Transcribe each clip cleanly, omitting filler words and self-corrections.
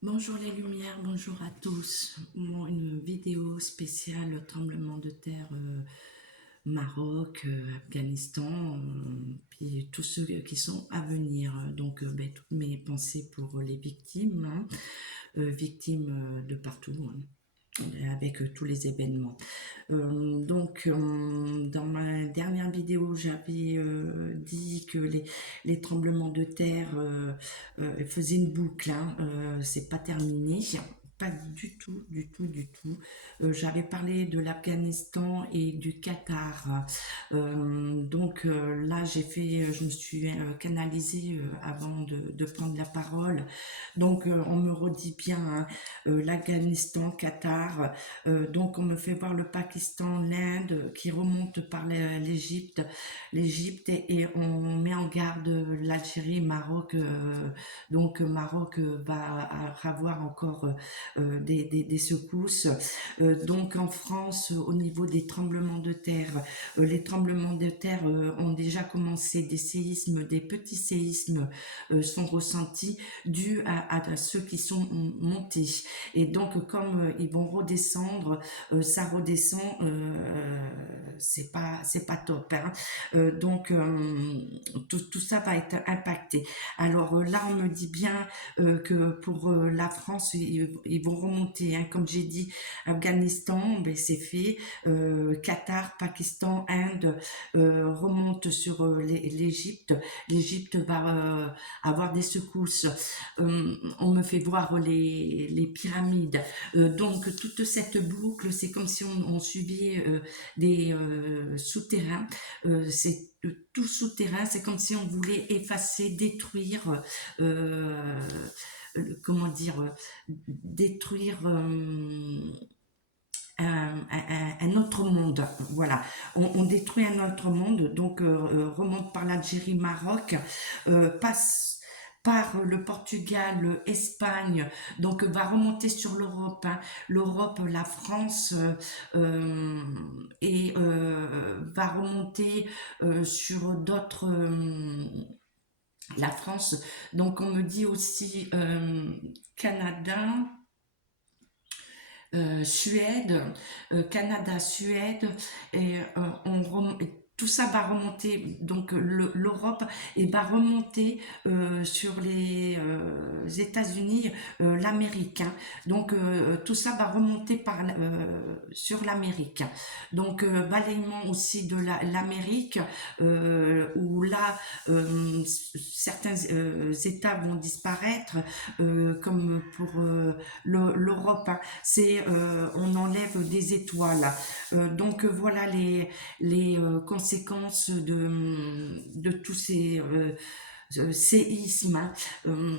Bonjour les lumières, bonjour à tous. Une vidéo spéciale tremblement de terre Maroc, Afghanistan, puis tous ceux qui sont à venir. Donc toutes mes pensées pour les victimes, hein, victimes de partout, hein, avec tous les événements. Dans ma dernière vidéo, j'avais dit que les tremblements de terre faisaient une boucle, hein, c'est pas terminé. Pas du tout, du tout, du tout. J'avais parlé de l'Afghanistan et du Qatar. Là, je me suis canalisée avant de prendre la parole. On me redit bien, hein, l'Afghanistan, Qatar. On me fait voir le Pakistan, l'Inde qui remonte par l'Égypte et on met en garde l'Algérie, Maroc. Maroc va avoir encore des secousses. En France, au niveau des tremblements de terre, les tremblements de terre ont déjà commencé, des séismes, des petits séismes sont ressentis dus à ceux qui sont montés. Et donc, comme ils vont redescendre, ça redescend, c'est pas top, hein. Tout ça va être impacté. Alors là, on me dit bien que pour la France, ils vont remonter, hein. Comme j'ai dit, Afghanistan, ben, c'est fait. Qatar, Pakistan, Inde remontent sur l'Égypte. L'Égypte va avoir des secousses. On me fait voir les pyramides. Toute cette boucle, c'est comme si on suivait des souterrains. C'est tout souterrain, c'est comme si on voulait effacer, détruire, comment dire, détruire un autre monde. Voilà, on détruit un autre monde, remonte par l'Algérie, Maroc, passe par le Portugal, Espagne, donc va remonter sur l'Europe, hein. L'Europe, la France, et va remonter sur d'autres, la France. Donc on me dit aussi Canada, Suède, Canada, Suède, et tout ça va remonter, donc l'Europe, et va remonter sur les États-Unis, l'Amérique, hein. Tout ça va remonter sur l'Amérique. Balayement aussi de l'Amérique, où là, certains États vont disparaître, comme pour l'Europe, hein. On enlève des étoiles. Voilà les conséquences de tous ces séismes, hein. Euh,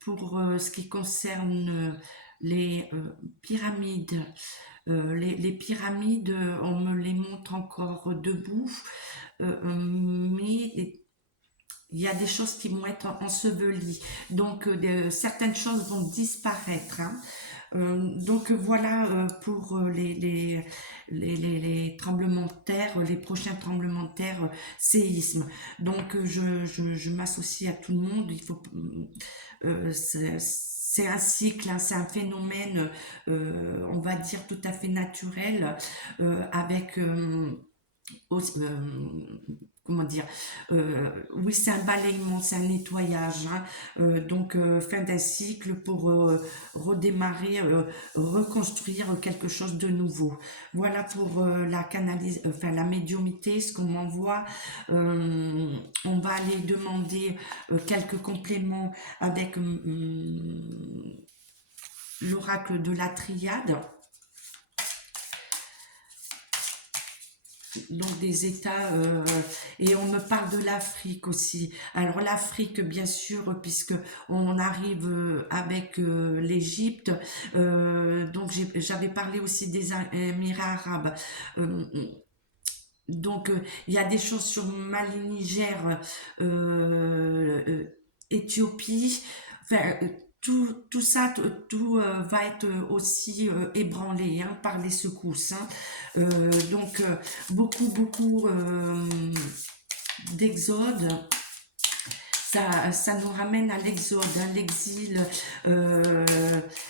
pour ce qui concerne les pyramides, les pyramides, on me les montre encore debout, mais il y a des choses qui vont être ensevelies. Certaines choses vont disparaître, hein. Voilà pour les tremblements de terre, les prochains tremblements de terre, séismes. Je m'associe à tout le monde. C'est un cycle, hein, c'est un phénomène, on va dire tout à fait naturel, avec aussi, comment dire, oui, c'est un balayement, c'est un nettoyage, hein. Fin d'un cycle pour redémarrer, reconstruire quelque chose de nouveau. Voilà pour la médiumité, ce qu'on m'envoie. On va aller demander quelques compléments avec l'oracle de la triade. Donc des États, et on me parle de l'Afrique aussi. Alors l'Afrique, bien sûr, puisque on arrive avec l'Égypte. J'avais parlé aussi des Émirats arabes. Euh, il y a des choses sur Mali, Niger, Éthiopie. Enfin, tout ça, tout va être aussi ébranlé, hein, par les secousses, hein. Beaucoup d'exodes. ça nous ramène à l'exode, à l'exil,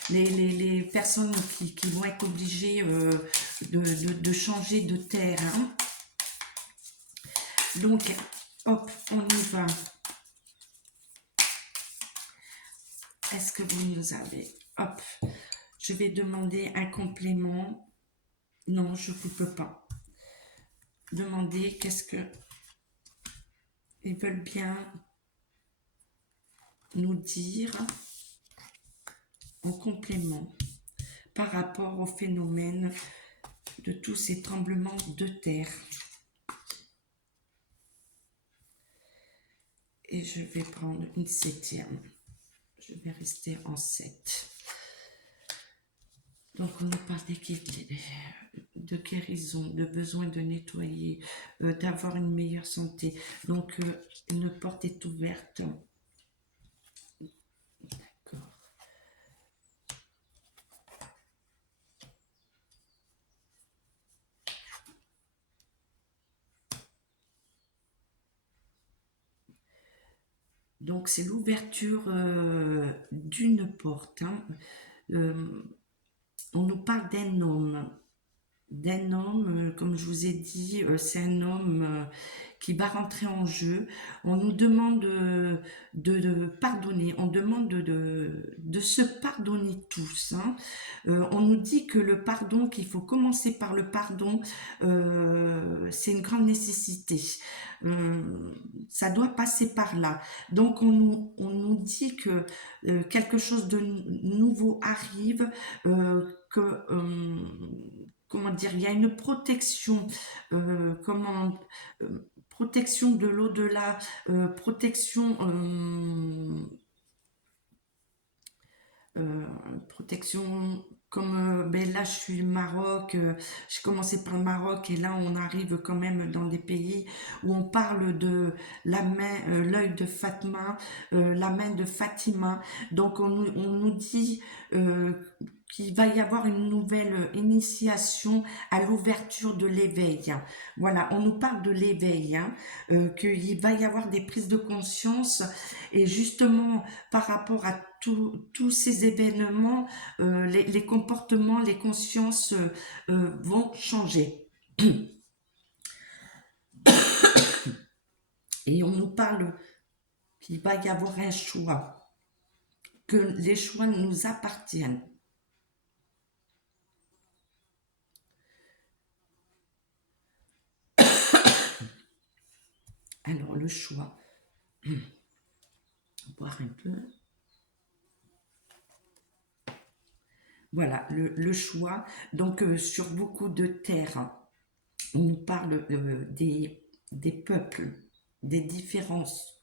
les personnes qui vont être obligées de changer de terre. Hein. Donc, hop, on y va. Est-ce que vous nous avez... Hop, je vais demander un complément. Non, je ne peux pas. Demander qu'est-ce que... Ils veulent bien nous dire en complément par rapport au phénomène de tous ces tremblements de terre. Et je vais prendre une 7e. Je vais rester en 7. Donc on nous parle de guérison, de besoin de nettoyer, d'avoir une meilleure santé. Donc une porte est ouverte. D'accord. Donc c'est l'ouverture d'une porte. Hein. On nous parle d'un homme. Comme je vous ai dit, c'est un homme qui va rentrer en jeu. On nous demande de pardonner, on demande de se pardonner tous. Hein. On nous dit que le pardon, qu'il faut commencer par le pardon, c'est une grande nécessité. Ça doit passer par là. Donc on nous dit que quelque chose de nouveau arrive, que... comment dire, il y a une protection, protection de l'au-delà, protection, protection comme ben là je suis au Maroc, j'ai commencé par le Maroc et là on arrive quand même dans des pays où on parle de la main, l'œil de Fatma, la main de Fatima. Donc on nous dit qu'il va y avoir une nouvelle initiation à l'ouverture de l'éveil. Voilà, on nous parle de l'éveil, hein, qu'il va y avoir des prises de conscience et justement par rapport à tous ces événements, les comportements, les consciences vont changer. Et on nous parle qu'il va y avoir un choix, que les choix nous appartiennent. Alors, le choix. Boire un peu. Voilà, le choix. Donc, sur beaucoup de terres, on nous parle des peuples, des différences,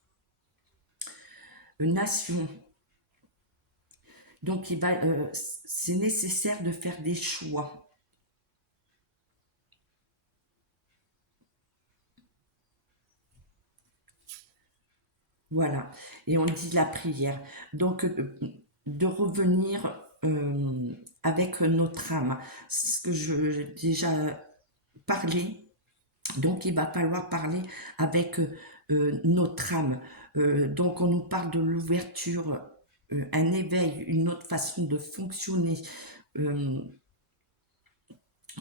nations. Donc, c'est nécessaire de faire des choix. Voilà, et on dit la prière. Donc, de revenir avec notre âme. C'est ce que j'ai déjà parlé. Donc, il va falloir parler avec notre âme. Donc, on nous parle de l'ouverture, un éveil, une autre façon de fonctionner.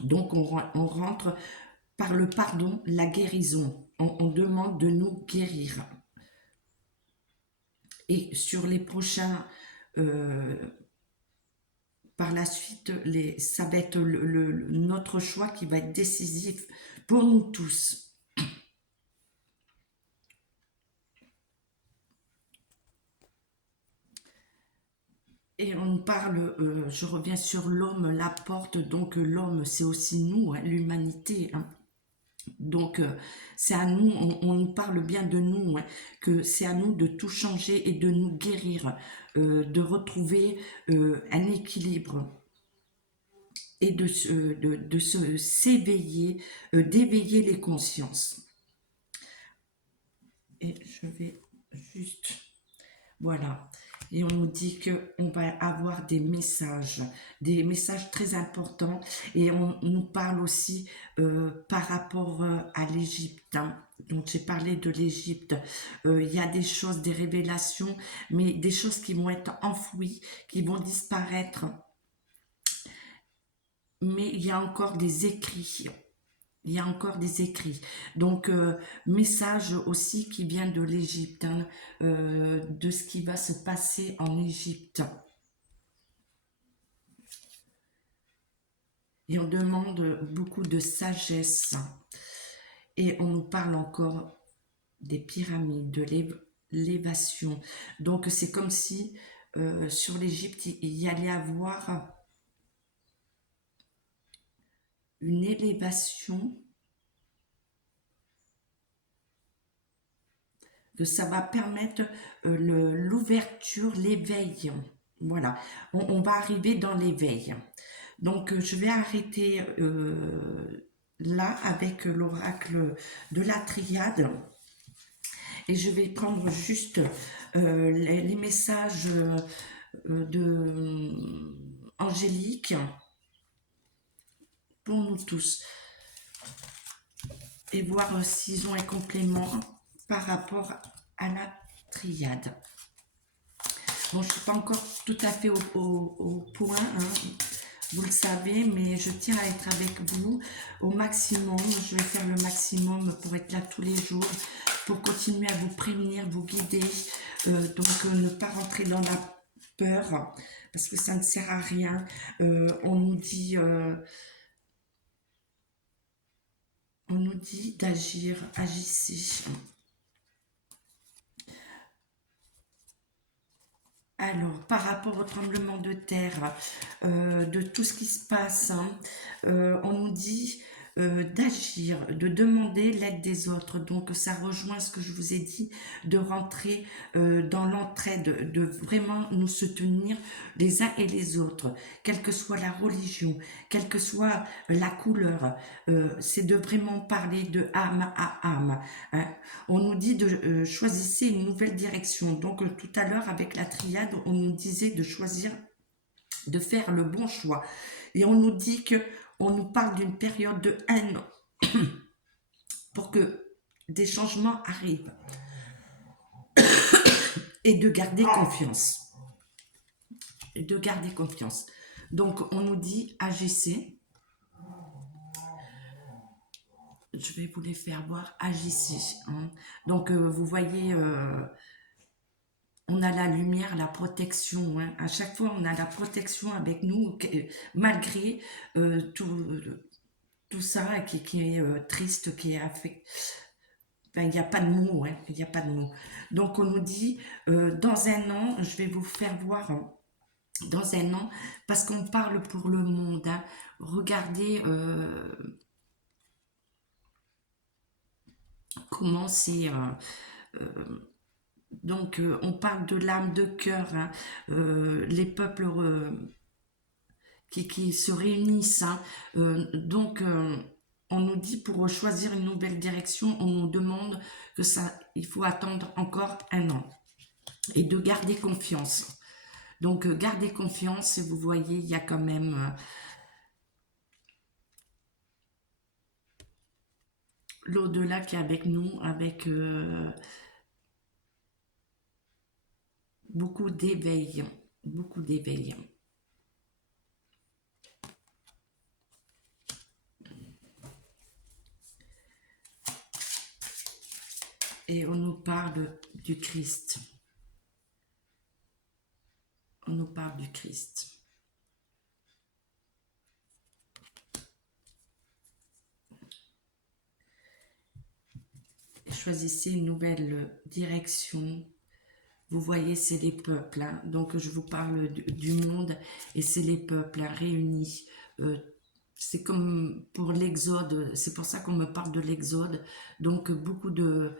Donc, on rentre par le pardon, la guérison. On demande de nous guérir. Et sur les prochains, par la suite, ça va être notre choix qui va être décisif pour nous tous. Et on parle, je reviens sur l'homme, la porte, donc l'homme c'est aussi nous, hein, l'humanité. Hein. Donc c'est à nous, on nous parle bien de nous, hein, que c'est à nous de tout changer et de nous guérir, de retrouver un équilibre et de s'éveiller, d'éveiller les consciences. Et je vais juste, voilà. et on nous dit qu'on va avoir des messages très importants, et on nous parle aussi par rapport à l'Égypte, hein. Donc j'ai parlé de l'Égypte, il y a des choses, des révélations, mais des choses qui vont être enfouies, qui vont disparaître, mais il y a encore des écrits. Il y a encore des écrits. Donc, message aussi qui vient de l'Égypte, hein, de ce qui va se passer en Égypte. Et on demande beaucoup de sagesse. Et on nous parle encore des pyramides, de l'élévation. Donc, c'est comme si sur l'Égypte, il y allait avoir une élévation, que ça va permettre l'ouverture, l'éveil. Voilà, on va arriver dans l'éveil. Donc, je vais arrêter là avec l'oracle de la triade, et je vais prendre juste les messages de angéliques pour nous tous, et voir s'ils ont un complément par rapport à la triade. Bon, je ne suis pas encore tout à fait au point, hein, vous le savez, mais je tiens à être avec vous au maximum. Je vais faire le maximum pour être là tous les jours, pour continuer à vous prévenir, vous guider. Donc, ne pas rentrer dans la peur, parce que ça ne sert à rien. On nous dit d'agir, agissez. Alors, par rapport au tremblement de terre, de tout ce qui se passe, hein, on nous dit d'agir, de demander l'aide des autres. Donc, ça rejoint ce que je vous ai dit, de rentrer dans l'entraide, de vraiment nous soutenir les uns et les autres, quelle que soit la religion, quelle que soit la couleur. C'est de vraiment parler de âme à âme, hein. On nous dit de choisissez une nouvelle direction. Donc, tout à l'heure, avec la triade, on nous disait de choisir, de faire le bon choix. Et on nous dit que, on nous parle d'une période de 1 an pour que des changements arrivent, et de garder confiance. Et de garder confiance. Donc, on nous dit agissez. Je vais vous les faire voir, agissez, hein. Donc, vous voyez, on a la lumière, la protection, hein. À chaque fois, on a la protection avec nous, malgré tout ça qui est triste, qui est affecté. Enfin, il n'y a pas de mots, hein, il n'y a pas de mots. Donc, on nous dit, dans 1 an, je vais vous faire voir, hein, dans 1 an, parce qu'on parle pour le monde, hein. Regardez comment c'est... donc, on parle de l'âme de cœur, hein, les peuples qui se réunissent, hein. Donc, on nous dit pour choisir une nouvelle direction, on nous demande que ça, il faut attendre encore 1 an et de garder confiance. Donc, gardez confiance, et vous voyez, il y a quand même l'au-delà qui est avec nous, avec beaucoup d'éveil, beaucoup d'éveil. Et on nous parle du Christ. On nous parle du Christ. Choisissez une nouvelle direction. Vous voyez, c'est les peuples, hein. Donc, je vous parle du monde, et c'est les peuples, hein, réunis. C'est comme pour l'Exode, c'est pour ça qu'on me parle de l'Exode. Donc, beaucoup de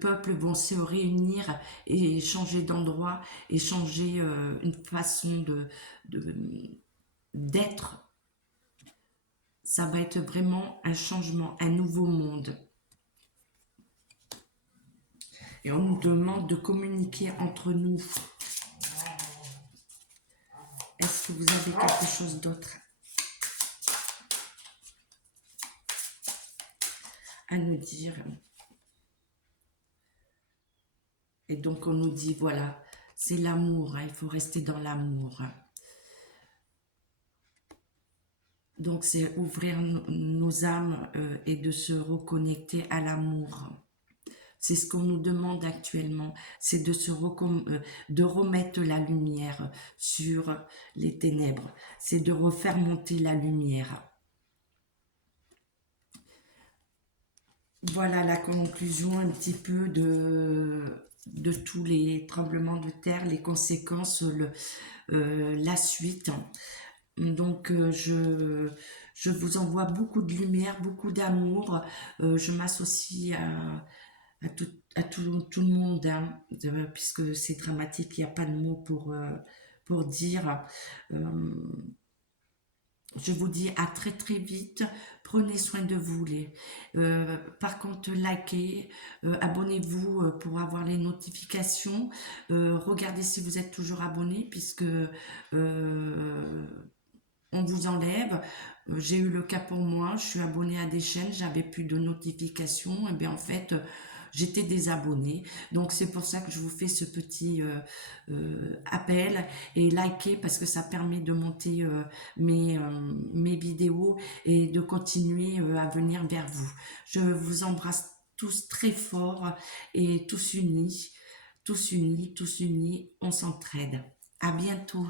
peuples vont se réunir et changer d'endroit, et changer une façon d'être. Ça va être vraiment un changement, un nouveau monde. Et on nous demande de communiquer entre nous. Est-ce que vous avez quelque chose d'autre à nous dire? Et donc on nous dit, voilà, c'est l'amour, hein, il faut rester dans l'amour. Donc c'est ouvrir nos âmes et de se reconnecter à l'amour. C'est ce qu'on nous demande actuellement, c'est de remettre la lumière sur les ténèbres, c'est de refaire monter la lumière. Voilà la conclusion un petit peu de tous les tremblements de terre, les conséquences, la suite. Donc je vous envoie beaucoup de lumière, beaucoup d'amour. Je m'associe à tout le monde, hein, puisque c'est dramatique, il n'y a pas de mots pour dire. Euh, je vous dis à très très vite. Prenez soin de vous. Par contre, likez, abonnez-vous pour avoir les notifications. Regardez si vous êtes toujours abonné, puisque on vous enlève. J'ai eu le cas pour moi, je suis abonnée à des chaînes, j'avais plus de notifications, et bien en fait, j'étais désabonnée. Donc c'est pour ça que je vous fais ce petit appel et likez parce que ça permet de monter mes vidéos et de continuer à venir vers vous. Je vous embrasse tous très fort et tous unis, tous unis, tous unis, on s'entraide. À bientôt.